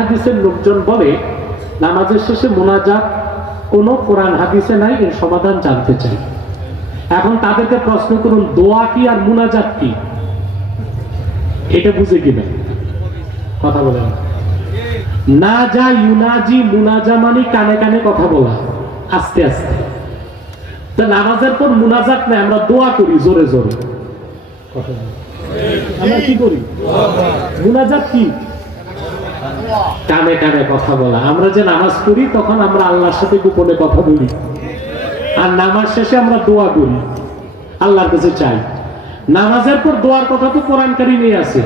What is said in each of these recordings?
হাদিসের লোকজন বলে, নামাজের শেষে মোনাজাত কোন কোরআন হাদিসে নাই, এর সমাধান জানতে চাই। এখন তাদেরকে প্রশ্ন করুন, দোয়া কি আর মুনাজাত কি? এটা বুঝে কিনা কথা বলেন। না যা ইউনাজি, মুনাজা মানে কানে কানে কথা বলা, আস্তে আস্তে। তো নামাজের পর মুনাজাত নাই, আমরা দোয়া করি জোরে জোরে। কথা। আমরা কি করি? মুনাজাত কি? কানে কানে কথা বলা। আমরা যে নামাজ পড়ি, তখন আমরা আল্লাহর সাথে গোপনে কথা বলি। আর নামাজ শেষে আমরা দোয়া করি। আল্লাহর কাছে চাই। নামাজের পর দোয়ার কথা তো আছে।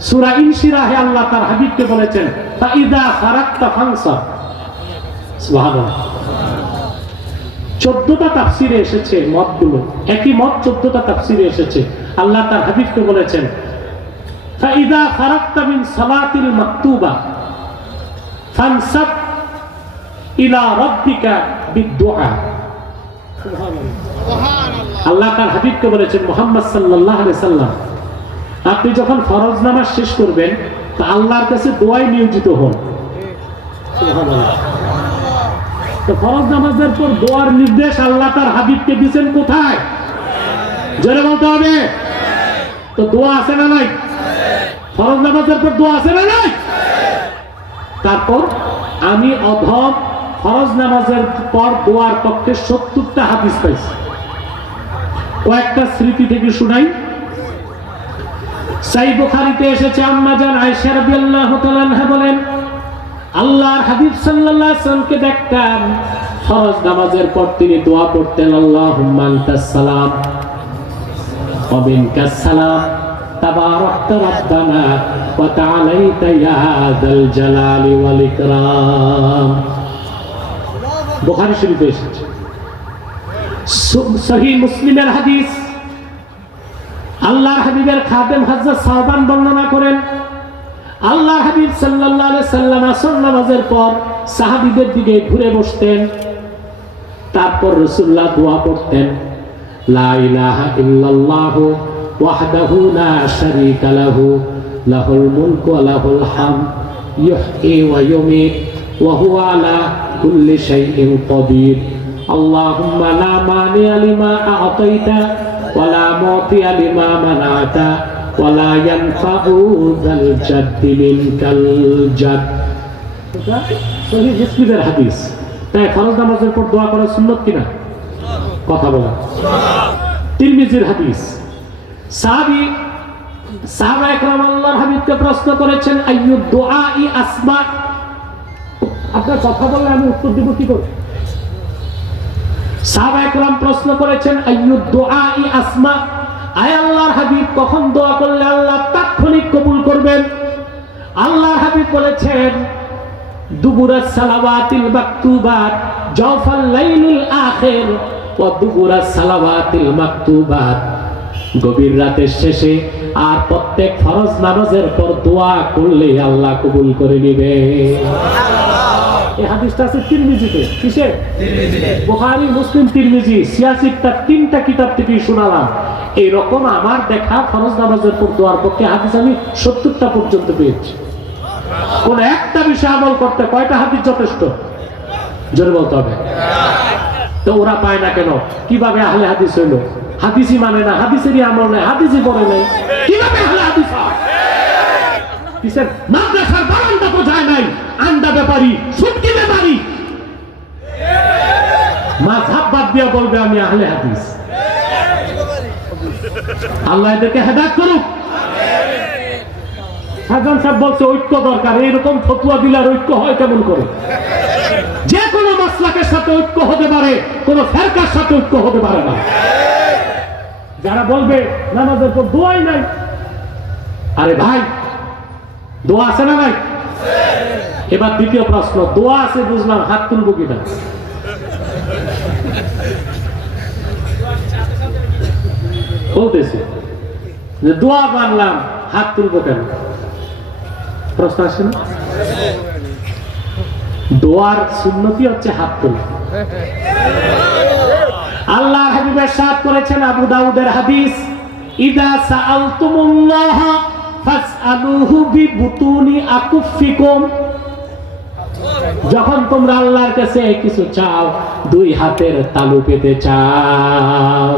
সূরা ইনশিরাহে আল্লাহ তার হাবিবকে বলেছেন, ফাইদা ফারাক্তা ফাংসা। চোদ্দটা তাফসিরে এসেছে মতগুলো। একই মত চোদ্দটা তাফসিরে এসেছে। আল্লাহ তার হাবিবকে বলেছেন فإذا فرغت من صلاة المكتوبة فانصب إلى ربك بالدعاء আল্লাহ তার হাবিবকে বলেছেন মোহাম্মদ সাল্লাহ সাল্লাম আপনি যখন ফরজ নামাজ শেষ করবেন তা আল্লাহর কাছে দোয়ায় নিয়োজিত হন সুবহানাল্লাহ। তো ফরজ নামাজের পর দোয়ার নির্দেশ আল্লাহ তার হাবিবকে দিয়েছেন কোথায় জোরে বলতে হবে তো দোয়া আছে না নাই ফরজ নামাজের পর দোয়া আছে না তারপর আমি অধম ফরজ নামাজের পর দোয়ার পক্ষে সত্তরটা হাদিস পাইছি। কয়েকটা স্মৃতি থেকে শুনাই। সাই বুখারিতে এসেছে, আম্মা জান আয়েশা রাদিয়াল্লাহু তাআলা বলেন, আল্লাহর হাবিব সাল্লাল্লাহু আলাইহি সাল্লামকে দেখতাম, ফরজ নামাজের পর তিনি দোয়া পড়তেন আল্লাহুম্মা আনতাস সালাম, ওয়া সালাম। ওয়া তাআলাইতা ইয়া যাল জালালি ওয়াল ইকরাম বুখারী শরীফে এসেছে সু- সহিহ মুসলিমের হাদিস। আল্লাহর হাবিবের খাদেম হযরত সাহবান বর্ণনা করেন। আল্লাহ হাবিব আলাইহি সাল্লাম আসর নামাজের পর সাহাবীদের দিকে ঘুরে বসতেন। তারপর রাসূলুল্লাহ দোয়া পড়তেন। লা ইলাহা ইল্লাল্লাহু ওয়াহদাহু লা শারীকা লাহু লাহুল মুলকু ওয়া লাহুল হামদ ইহয়ি ওয়া ইউমীত ওয়া হুয়া আলা কুল্লি শাইইন কাদির اللهم لا مانع لما أعطيت ولا معطي لما منعت ولا ينفع ذا الجد منك الجد সহিহ মুসলিমের হাদিস তাই ফরজ নামাজের পর দোয়া করা সুন্নত কিনা কথা বলা তিরমিজির হাদিস সাহাবী সাহাবা একরাম আল্লাহর হাবিবকে প্রশ্ন করেছেন, আইয়ু দুআই আসমা? আপনার কথা বললে আমি উত্তর দিব কি করে? সাহাবা একরাম প্রশ্ন করেছেন, আইয়ু দুআই আসমা? আয় আল্লাহর হাবিব, কখন দোয়া করলে আল্লাহ তাৎক্ষণিক কবুল করবেন? আল্লাহর হাবিব বলেছেন দুবুরা সালাওয়াতিল মাকতুবাত, জওফাল লাইলুল আখির, ওয়া দুবুরা সালাওয়াতিল মাকতুবাত। গভীর রাতের শেষে আর প্রত্যেক ফরজ নামাজের পর দোয়া করলে আল্লাহ কবুল করে নিবে। এই হাদিসটা আছে তিরমিজিতে। কিসে বুখারী মুসলিম তিরমিজি সিয়াসিকটা তিনটা কিতাব থেকে শোনালাম। এইরকম আমার দেখা ফরজ নামাজের পর দোয়ার পক্ষে হাদিস আমি সত্তরটা পর্যন্ত পেয়েছি। কোন একটা বিষয় আমল করতে কয়টা হাদিস যথেষ্ট? জোরে বলতে হবে। তো ওরা পায় না কেন? কীভাবে আহলে হাদিস হইল? হাদিসই মানে না, হাদিসেরই আমল নেই, হাদিসই পড়ে নেই। কীভাবে আহলে হাদিস? কিসের? মাদ্রাসার বারান্দা তো যায় নাই, আন্ডা ব্যাপারী, সুটকি ব্যাপারী। মাঝহাব বাদ দিয়া বলবে, আমি আহলে হাদিস। আল্লাহ এদেরকে হেদায়ত করুক। সাজান সাহেব বলছে, ঐক্য দরকার। এইরকম ফতুয়া দিলে আর ঐক্য হয় কেমন করে? যে কোনো মাসলাকের সাথে ঐক্য হতে পারে, কোন ফেরকার সাথে ঐক্য হতে পারে না। যারা বলবে, নামাজের পর দোয়াই নাই। আরে ভাই, দোয়া আছে না ভাই এবার দ্বিতীয় প্রশ্ন, দোয়া আছে বুঝলাম, হাত তুলবো কিনা? বলতেছি, যে দোয়া মানলাম, হাত তুলবো কেন? প্রশ্ন আসে না? দোয়ার সুন্নতি হচ্ছে হাত তোলা। আল্লাহ হাবিবের সাথ করেছেন আবু দাউদের হাদিস, ইদা সাআলতুমুল্লাহ ফাসআলুহু বিবুতুনি আকুফিকুম যখন তোমরা আল্লাহর কাছে কিছু চাও, দুই হাতের তালু পেতে চাও।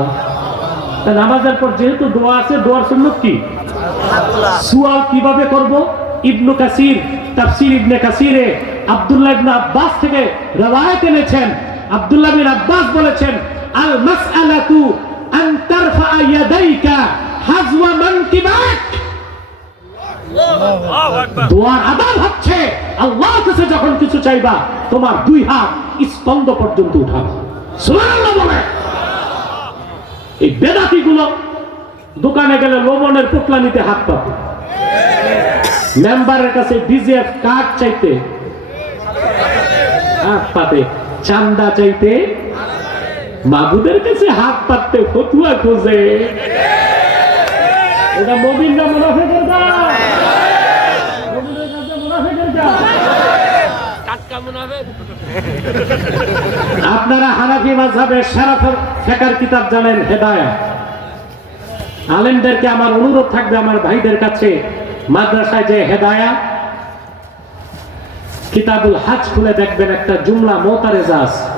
নামাজের পর যেহেতু দোয়া আছে, দোয়ার সুন্নত কি? সুয়াল কীভাবে করব? ইবনু কাসির, তাফসির ইবনে কাসিরে আব্দুল্লাহ ইবনে আব্বাস থেকে রওয়ায়াত এনেছেন। আব্দুল্লাহ বিন আব্বাস বলেছেন আল মাসআলাতু আন তারফা ইয়াদাইকা মানকিবাক দোয়ার হচ্ছে আল্লাহর কাছে যখন কিছু চাইবা, তোমার দুই হাত পর্যন্ত উঠাবা সুবহানাল্লাহ বলে এই বেদাতি গুলো দোকানে গেলে লবণের পোটলা নিতে হাত পাবে। মেম্বারের কাছে ডিজিএফ কার্ড চাইতে হাত পাতে চান্দা চাইতে মাবুদের কাছে হাত পাততে ফতুয়া খোঁজে। এটা মবিনের মুনাফেকের আপনারা হানাফি মাযহাবের সেরা ফেকার কিতাব জানেন হেদায়া আলেমদেরকে আমার অনুরোধ থাকবে আমার ভাইদের কাছে মাদ্রাসায় যে হেদায়া কিতাবুল হাজ খুলে দেখবেন একটা জুমলা মোতারেজা আছে।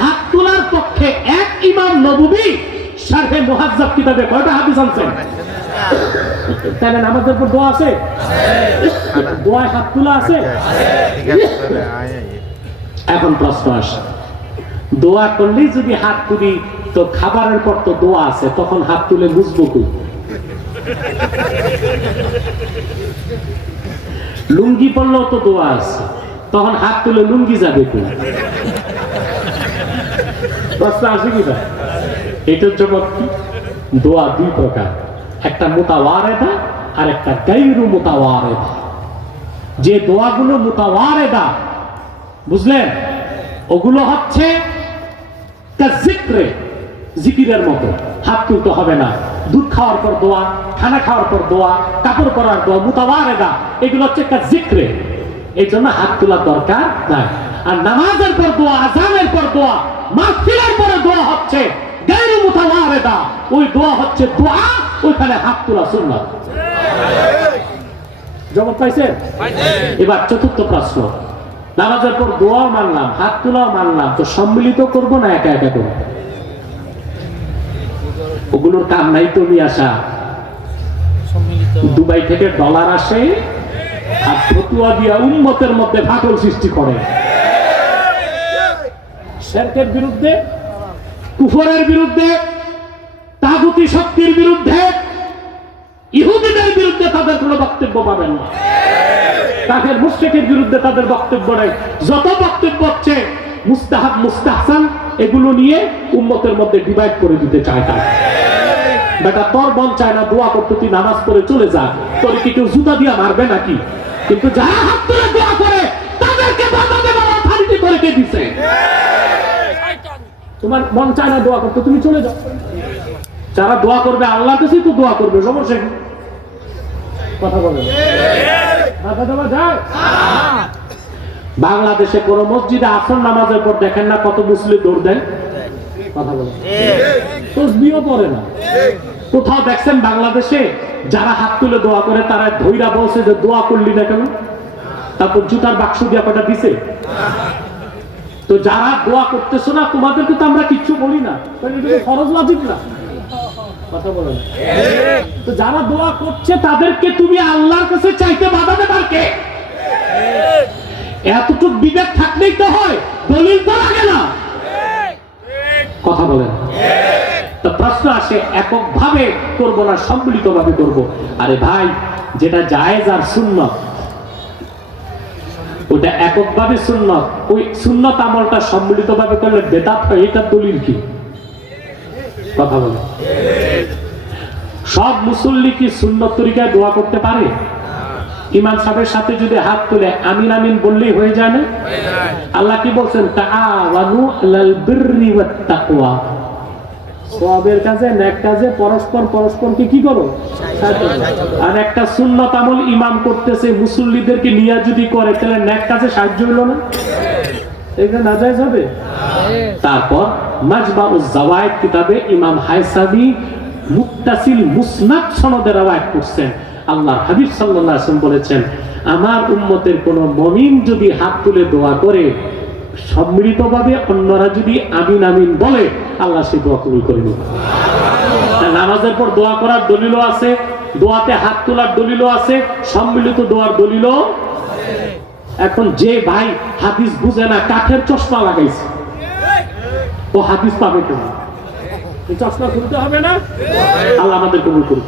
হাত তোলার পক্ষে এক ইমাম কিতাবে কয়টা হাদিস আনছেন? তাহলে আমাদের উপর দোয়া আছে? হাত তোলা আছে? এখন প্রশ্ন আসে। দোয়া করলেই যদি হাত তুলি, তো খাবারের পর তো দোয়া আছে, তখন হাত তুলে বুঝব কি লুঙ্গি পড়লেও তো দোয়া আছে, তখন হাত তুলে লুঙ্গি যাবে কি প্রশ্ন আসে কি ভাই এটার জবাব কি? দোয়া দুই প্রকার। একটা মোতাওয়ারেদা আর একটা গাইরু মোতাওয়ারেদা। যে দোয়াগুলো মোতাওয়ারেদা, বুঝলেন? ওগুলো হচ্ছে জিক্রে জিকিরের মতো। হাত তুলতে হবে না। দুধ খাওয়ার পর দোয়া, খানা খাওয়ার পর দোয়া, কাপড় পরার দোয়া, মুতাওয়ারেদা, এগুলো হচ্ছে একটা জিক্রে এই জন্য হাত তোলার দরকার নাই। আর নামাজের পর দোয়া আজানের পর দোয়া মাহফিলের পরে দোয়া হচ্ছে। মুতাওয়ারেদা। ওই দোয়া হচ্ছে দোয়া ওইখানে হাত তোলা সুন্নাত। জবাব পাইছেন এবার চতুর্থ প্রশ্ন। নামাজের পর মানলাম হাত তোলাও মানলাম তো সম্মিলিত করব না একা একা করব? ওগুলোর কাম নাই তুমি আসা। দুবাই থেকে ডলার আসে আর ফতুয়া দিয়া উন্মতের মধ্যে ফাটল সৃষ্টি করে। শেরকের বিরুদ্ধে, কুফরের বিরুদ্ধে, তাগুতি শক্তির বিরুদ্ধে, ইহুদিদের বিরুদ্ধে তাদের কোনো বক্তব্য পাবেন না। কাফের মুশরিকের বিরুদ্ধে তাদের বক্তব্য নাই। যত বক্তব্য হচ্ছে, মুস্তাহাব, মুস্তাহসান, এগুলো নিয়ে উম্মতের মধ্যে ডিভাইড করে দিতে চায় তারা। বেটা, তোর মন চায় না দোয়া করতে, তুই নামাজ পড়ে চলে যা। তোর কি কেউ জুতা দিয়া মারবে নাকি? কিন্তু যারা হাত তুলে দোয়া করে, তাদেরকে বাধা দেবার অথরিটি করে কে দিছে? তোমার মন চায় না দোয়া করতে, তুমি চলে যাও। যারা দোয়া করবে, আল্লাহর কাছেই তো দোয়া করবে, সমস্যা কি? কথা যায় বাংলাদেশে কোন মসজিদে আসর নামাজের পর দেখেন না কত মুসলিম দৌড় দেয়? কথা পড়ে না। কোথাও দেখছেন বাংলাদেশে যারা হাত তুলে দোয়া করে, তারা ধৈরা বলছে যে দোয়া করলি না কেন? তারপর জুতার বাক্স দিয়ে দিছে? তো যারা দোয়া করতেছো না তোমাদেরকে তো আমরা কিচ্ছু বলি না। ফরজ ওয়াজিব না। কথা বলেন তো যারা দোয়া করছে তাদেরকে তুমি আল্লাহর কাছে চাইতে বাধা দেবার কে? এতটুক বিবেক থাকলেই তো হয় দলিল তো লাগে না। কথা বলেন তো প্রশ্ন আসে এককভাবে করব না সম্মিলিত ভাবে করব? আরে ভাই যেটা জায়েজ আর সুন্নত ওটা এককভাবে সুন্নত। ওই সুন্নত আমলটা সম্মিলিত ভাবে করলে বেদাত হয় এটার দলিল কি? কথা বলে। সব মুসল্লি কি সুন্নত তরিকায় দোয়া করতে পারে? ইমাম সাহেবের সাথে যদি হাত তুলে আমিন আমিন বললেই হয়ে যায় না? আল্লাহ কি বলছেন? তাআওয়ানু আলাল বিররি ওয়াত তাকওয়া। সবের কাজে কাজে পরস্পর পরস্পরকে কি করো? আর একটা সুন্নত আমল ইমাম করতেছে, মুসল্লিদেরকে যদি করে, তাহলে নেক কাজে সাহায্য হলো না? তারপর কিতাবে ইমাম হায়সাবি মুত্তাসিল মুসনাদ সনদে রাওয়ায়াত করছেন। আল্লাহ বলেছেন, আমার উম্মতের কোন মুমিন যদি হাত তুলে দোয়া করে সম্মিলিতভাবে অন্যরা যদি আমিন আমিন বলে, আল্লাহ সেই দোয়া কবুল করে নেবে নামাজের পর দোয়া করার দলিলও আছে, দোয়াতে হাত তোলার দলিলও আছে, সম্মিলিত দোয়ার দলিলও এখন যে ভাই হাদিস বুঝে না, কাঠের চশমা লাগাইছে, ও হাদিস পাবে কেন চশমা খুলতে হবে না? আল্লাহ আমাদের কবুল করুন